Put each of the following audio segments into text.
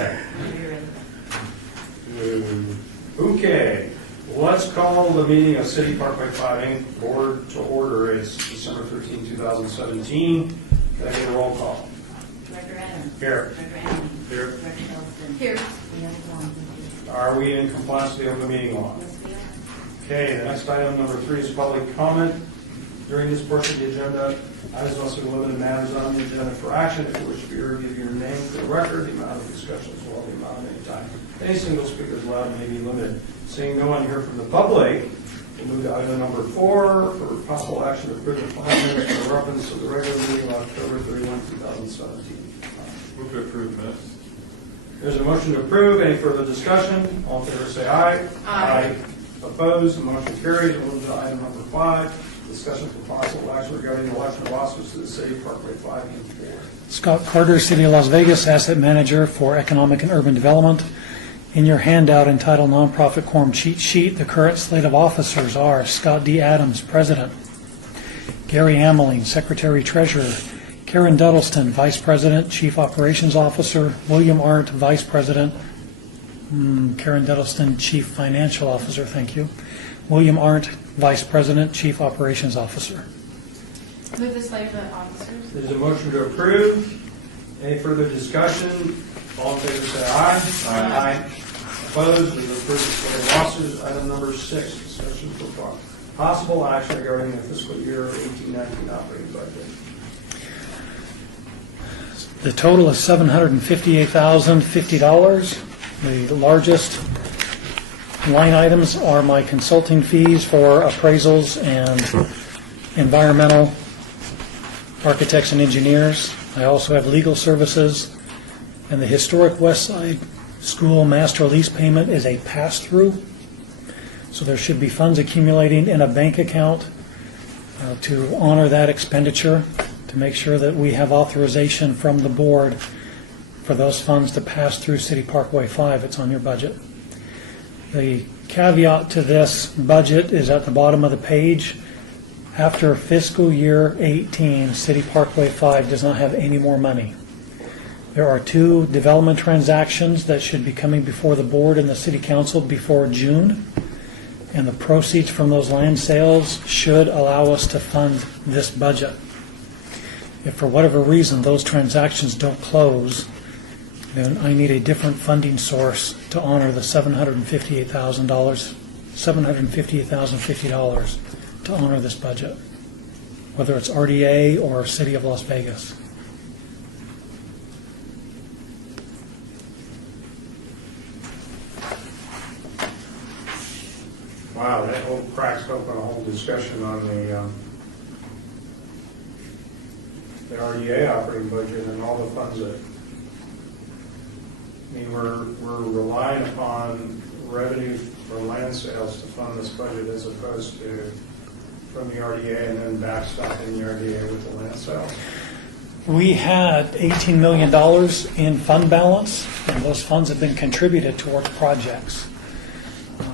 Okay. Okay. Let's call the meeting of City Parkway 5 Inc. Board to order. It's December 13, 2017. Can I get a roll call? Director Adams. Here. Director Allen. Here. Director Ellison. Here. Are we in compliance with the open meeting law? Yes, we are. Okay, the next item, number 3, is public comment. During this portion of the agenda, items must be limited matters on the agenda for action. If you wish to be heard, give your name for the record. The amount of discussion as well, the amount of any time. Any single speaker is allowed may be limited. Seeing no one here from the public, we'll move to item number 4 for possible action to approve the final minutes for reference to the regular meeting of October 31, 2017. Move to approve minutes. There's a motion to approve. Any further discussion? All in favor say aye. Aye. Opposed? The motion carries. We'll move to item number 5. Discussion for possible action regarding the election of officers to the City of Parkway 5 Inc. Board. Scott Carter, City of Las Vegas, Asset Manager for Economic and Urban Development. In your handout entitled Nonprofit Quorum Cheat Sheet, the current slate of officers are Scott D. Adams, President; Gary Ameling, Secretary Treasurer; Karen Duddleston, Vice President, Chief Operations Officer; William Arndt, Vice President; Karen Duddleston, Chief Financial Officer, thank you; William Arndt, Vice President, Chief Operations Officer. Move the slate of officers. There's a motion to approve. Any further discussion? All in favor say aye. Aye. Opposed? There's approved the slate of officers. Item number 6, discussion for possible action regarding the fiscal year 18-19 operating budget. The total is $758,050. The largest line items are my consulting fees for appraisals and environmental architects and engineers. I also have legal services, and the historic West Side School master lease payment is a pass-through. So there should be funds accumulating in a bank account to honor that expenditure, to make sure that we have authorization from the board for those funds to pass through City Parkway 5. It's on your budget. The caveat to this budget is at the bottom of the page. After fiscal year 18, City Parkway 5 does not have any more money. There are 2 development transactions that should be coming before the board and the City Council before June, and the proceeds from those land sales should allow us to fund this budget. If for whatever reason those transactions don't close, then I need a different funding source to honor the $758,050 to honor this budget, whether it's RDA or City of Las Vegas. Wow, that whole cracks open a whole discussion on the RDA operating budget and all the funds that. I mean, we're relying upon revenue from land sales to fund this budget as opposed to from the RDA and then backstopping the RDA with the land sales. We had $18 million in fund balance, and those funds have been contributed towards projects.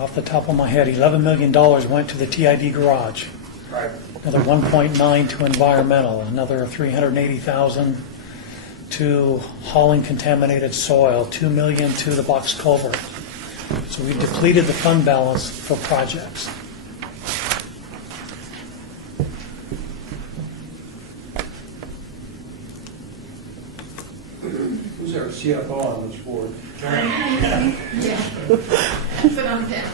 Off the top of my head, $11 million went to the TID garage. Right. Another 1.9 to environmental, another 380,000 to hauling contaminated soil, 2 million to the box culvert. So we've depleted the fund balance for projects. Who's our CFO on this board? Yeah. Put on down.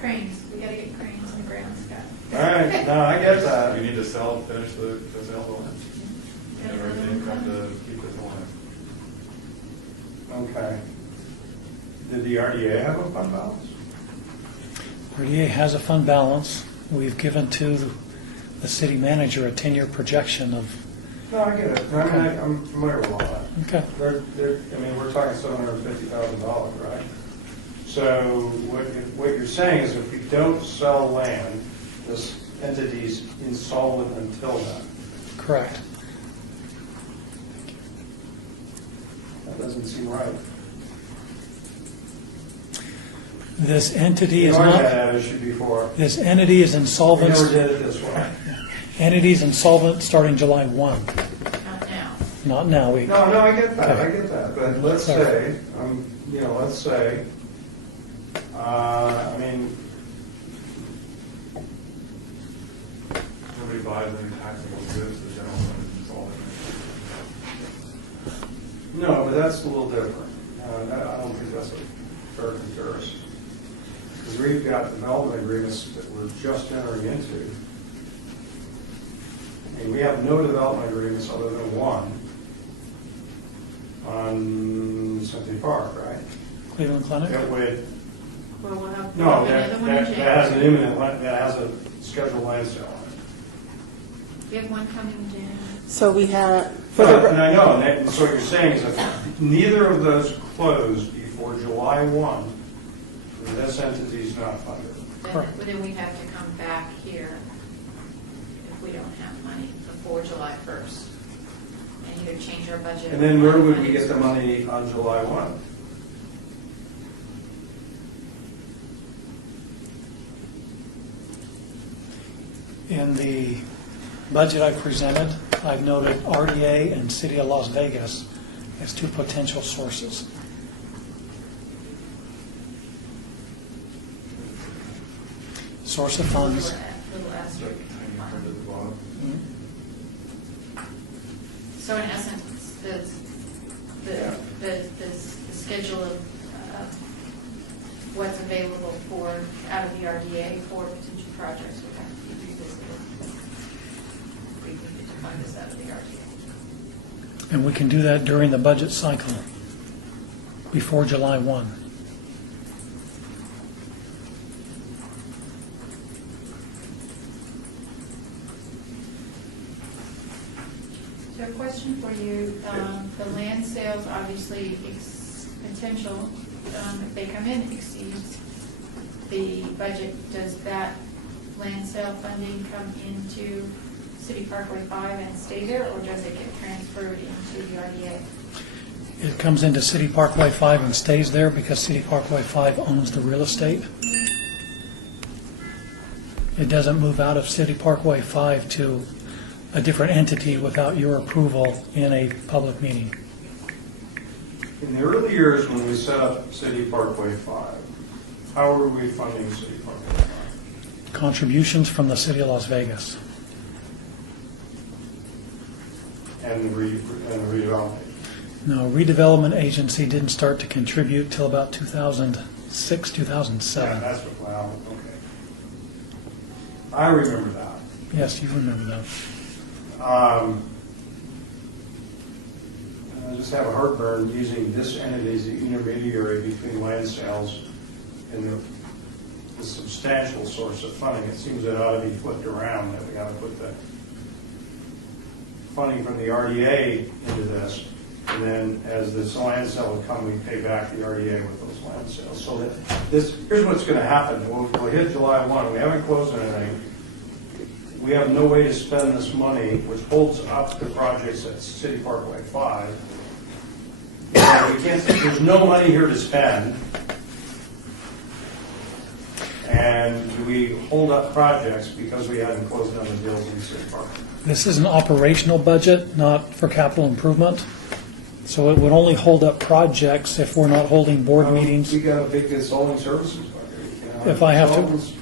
Cranes. We got to get cranes on the ground, Scott. All right, no, I get that. We need to finish the sales line. And everything come to keep it going. Okay. Did the RDA have a fund balance? RDA has a fund balance. We've given to the city manager a 10-year projection of. No, I get it. I mean, I'm familiar with all that. Okay. I mean, we're talking $750,000, right? So what you're saying is if we don't sell land, this entity's insolvent until then. Correct. That doesn't seem right. This entity We've is already not. had that issue before. This entity is We insolvent. never did it this way. Entity's insolvent starting July 1. Not now. not now. No, I get that, but let's Sorry. say, let's say, I mean, Nobody buys any taxable goods, the general fund is all in no, but that's a little different. I don't think that's a fair comparison. Because we've got development agreements that we're just entering into. And we have no development agreements other than one on Century Park, right? Cleveland Clinic? That would, Well, we'll have no, another that one in has January. an imminent, that has a scheduled land sale on it. We have one coming in January. So we have, And I know, and so what you're saying is that neither of those closed before July 1, and this entity's not funded. Then we have to come back here if we don't have money before July 1st. And either change our budget. And then where would we get the money on July 1? In the budget I presented, I've noted RDA and City of Las Vegas as two potential sources. Source of funds. Little asterisk. Tiny print at the bottom. So in essence, the schedule of what's available for, out of the RDA for potential projects would have to be revisited. We need to find this out of the RDA. And we can do that during the budget cycle, before July 1. So a question for you, the land sales, obviously, potential, if they come in, exceeds the budget. Does that land sale funding come into City Parkway 5 and stay there, or does it get transferred into the RDA? It comes into City Parkway 5 and stays there because City Parkway 5 owns the real estate. It doesn't move out of City Parkway 5 to a different entity without your approval in a public meeting. In the early years when we set up City Parkway 5, how were we funding City Parkway 5? Contributions from the City of Las Vegas. And the redevelopment. No, redevelopment agency didn't start to contribute till about 2006, 2007. Yeah, that's what, well, okay. I remember that. Yes, you remember that. I just have a heartburn using this entity as the intermediary between land sales and the substantial source of funding. It seems it ought to be flipped around, that we got to put the funding from the RDA into this, and then as this land sale would come, we pay back the RDA with those land sales. So that here's what's going to happen. We'll hit July 1. We haven't closed anything. We have no way to spend this money, which holds up the projects at City Parkway 5. We can't, there's no money here to spend. And do we hold up projects because we hadn't closed on the deals in City Park? This is an operational budget, not for capital improvement. So it would only hold up projects if we're not holding board meetings. We got a big consulting services budget. You know, If I have to- consultants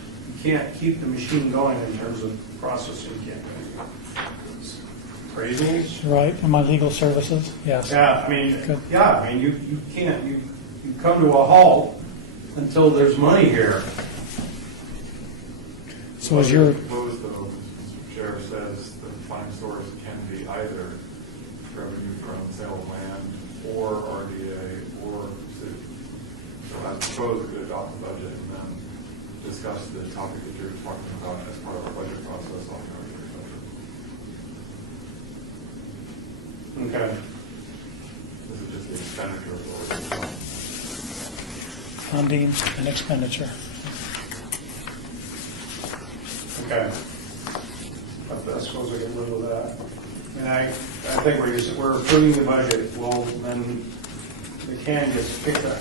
can't keep the machine going in terms of processing. Appraisals? Right, and my legal services, yes. Yeah, I mean, you can't, you come to a halt until there's money here. So as your, Proposed though, Mr. Chair says the funding source can be either revenue from sale of land or RDA or city. So as proposed, we could adopt the budget and then discuss the topic that you're talking about as part of our budget process on the RDA budget. Okay. This is just the expenditure of the funding and expenditure. Okay. I suppose I can live with that. And I think we're approving the budget. Well, then the can gets picked up.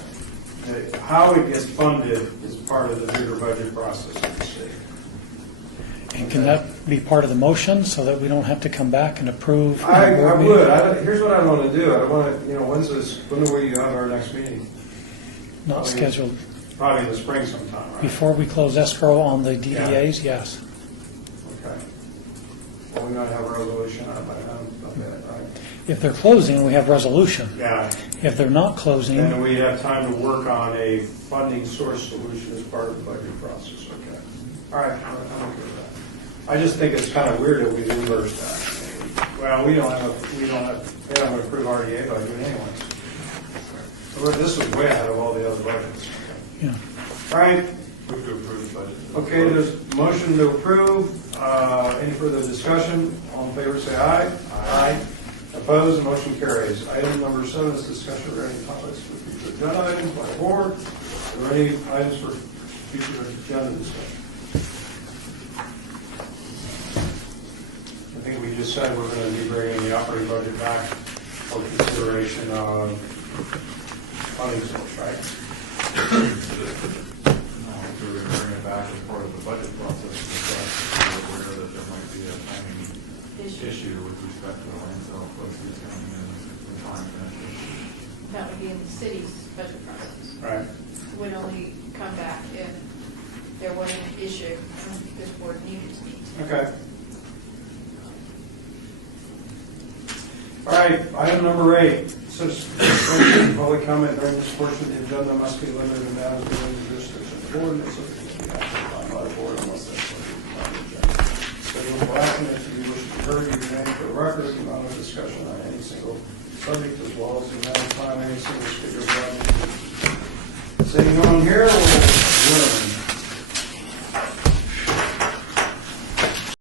How it gets funded is part of the bigger budget process of the city. And can that be part of the motion so that we don't have to come back and approve? in a I board meeting? would. Here's what I want to do. I want to, when will you have our next meeting? Not scheduled. Probably in the spring sometime, right? Before we close escrow on the DDAs, yes. Okay. Well, we might have a resolution on that, right? If they're closing, we have resolution. Yeah. If they're not closing, And we have time to work on a funding source solution as part of the budget process, okay? All right, I'm okay with that. I just think it's kind of weird that we reversed that. Well, they haven't approved RDA budget anyways. So this was way ahead of all the other budgets. yeah. All right, Move to approve the budget. okay, there's a motion to approve. Any further discussion? All in favor, say aye. Aye. Opposed, the motion carries. Item number 7 is discussion regarding topics for future agenda items by the board. Are there any items for future agenda discussion? I think we just said we're going to be bringing the operating budget back for consideration of funding source, right? No, we're going to bring it back as part of the budget process, because we're aware that there might be a timing issue with respect to the land sale proceeds coming in time finish. That would be in the city's budget process. Right. Would only come back if there was an issue and this board needed to meet. Okay. All right, item number 8. Such public comment during this portion of the agenda must be limited to matters within the jurisdiction of the board, and so it can be acted upon by the board unless that's what on the agenda. Schedule for action if you wish to hear your name for the record, the amount of discussion on any single subject, as well as the amount of time any single speaker will. Seeing no one here, we'll adjourn.